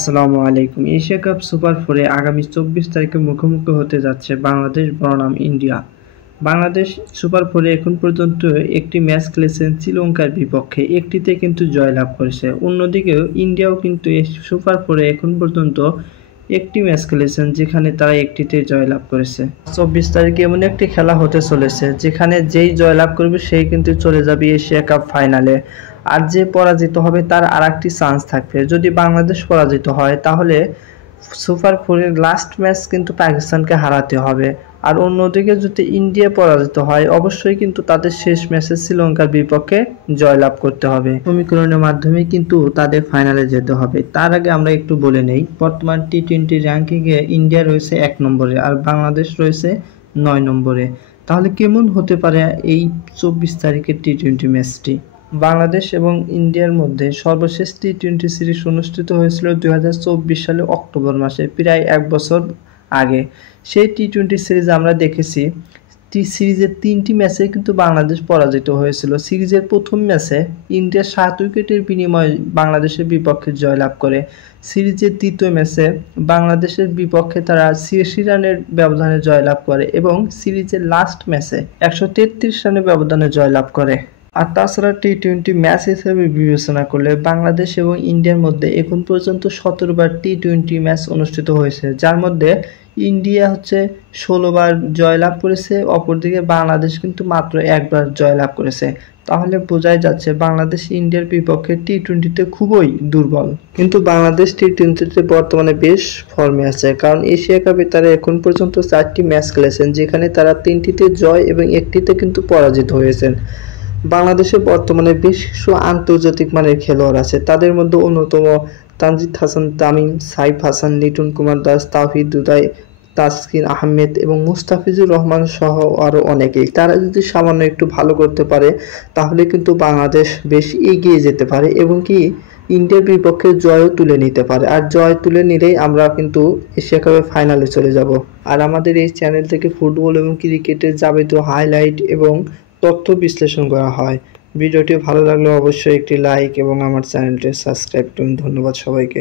আসসালামু আলাইকুম। Asia cup super 4-এ আগামী 24 তারিখে মুখোমুখি হতে যাচ্ছে বাংলাদেশ বনাম ইন্ডিয়া। বাংলাদেশ সুপার 4-এ এখন পর্যন্ত একটি ম্যাচ খেলেছেন শ্রীলঙ্কার বিপক্ষে, একটিতে কিন্তু জয়লাভ করেছে। অন্যদিকে ইন্ডিয়াও কিন্তু এই সুপার 4-এ এখন পর্যন্ত একটি ম্যাচ খেলেছেন, যেখানে তারা একটিতে জয়লাভ করেছে। 24 তারিখে এমন একটি খেলা হতে চলেছে যেখানে যেই জয়লাভ করবে সেই কিন্তু চলে যাবে এশিয়া কাপ ফাইনালে, আর যে পরাজিত হবে তার আরেকটি চান্স থাকবে। যদি বাংলাদেশ পরাজিত হয় তাহলে সুপার 4-এর লাস্ট ম্যাচ কিন্তু পাকিস্তানকে হারাতে হবে, আর অন্যদিকে যদি ইন্ডিয়া পরাজিত হয় অবশ্যই কিন্তু তাদের শেষ ম্যাচে শ্রীলঙ্কার বিপক্ষে জয়লাভ করতে হবে। সমীকরণের মাধ্যমে কিন্তু তাদের ফাইনালে যেতে হবে। তার আগে আমরা একটু বলে নেই, বর্তমান টি-20 র্যাঙ্কিংয়ে ইন্ডিয়া রয়েছে 1 নম্বরে আর বাংলাদেশ রয়েছে 9 নম্বরে। তাহলে কেমন হতে পারে এই 24 তারিখের টি-20 ম্যাচটি? বাংলাদেশ এবং ইন্ডিয়ার মধ্যে সর্বশেষ টি-20 সিরিজ অনুষ্ঠিত হয়েছিল 2024 সালে অক্টোবর মাসে, প্রায় 1 বছর আগে। সেই টি-20 সিরিজে আমরা দেখেছি সিরিজের 3টি ম্যাচে কিন্তু বাংলাদেশ পরাজিত হয়েছিল। সিরিজের প্রথম ম্যাচে ইন্ডিয়া 7 উইকেটের বিনিময়ে বাংলাদেশের বিপক্ষে জয়লাভ করে। সিরিজের দ্বিতীয় ম্যাচে বাংলাদেশের বিপক্ষে তারা 86 রানের ব্যবধানে জয়লাভ করে এবং সিরিজের লাস্ট ম্যাচে 133 রানের ব্যবধানে জয়লাভ করে। আর তাছাড়া টি-20 ম্যাচ হিসেবে বিবেচনা করলে বাংলাদেশ এবং ইন্ডিয়ার মধ্যে এখন পর্যন্ত 17 বার টি-20 ম্যাচ অনুষ্ঠিত হয়েছে, যার মধ্যে ইন্ডিয়া 16 বার জয়লাভ করেছে, অপরদিকে বাংলাদেশ কিন্তু মাত্র 1 বার জয়লাভ করেছে। তাহলে বোঝাই যাচ্ছে বাংলাদেশ ইন্ডিয়ার বিপক্ষে টি-20তে খুবই দুর্বল। কিন্তু বাংলাদেশ টি-20তে বর্তমানে বেশ ফর্মে আছে, কারণ এশিয়া কাপে তারা এখন পর্যন্ত 4টি ম্যাচ খেলেছেন, যেখানে তারা 3টিতে জয় এবং একটিতে কিন্তু পরাজিত হয়েছেন। বাংলাদেশে বর্তমানে বেশ কিছু আন্তর্জাতিক মানের খেলোয়াড় আছে, তাদের মধ্যে অন্যতম তানজিদ হাসান তামিম, সাইফ হাসান, লিটন কুমার দাস, তাওহিদ উদয়, তাসকিন আহমেদ এবং মুস্তাফিজুর রহমান সহ আরও অনেকেই। তারা যদি সামান্য একটু ভালো করতে পারে তাহলে কিন্তু বাংলাদেশ বেশ এগিয়ে যেতে পারে এবং কি ইন্ডিয়ার বিপক্ষে জয়ও তুলে নিতে পারে। আর জয় তুলে নিলেই আমরা কিন্তু এশিয়া কাপের ফাইনালে চলে যাব। আর আমাদের এই চ্যানেল থেকে ফুটবল এবং ক্রিকেটের যাবতীয় হাইলাইট এবং তথ্য বিশ্লেষণ করা হয়। ভিডিওটি ভালো লাগলে অবশ্যই একটি লাইক এবং আমার চ্যানেলটি সাবস্ক্রাইব করুন। ধন্যবাদ সবাইকে।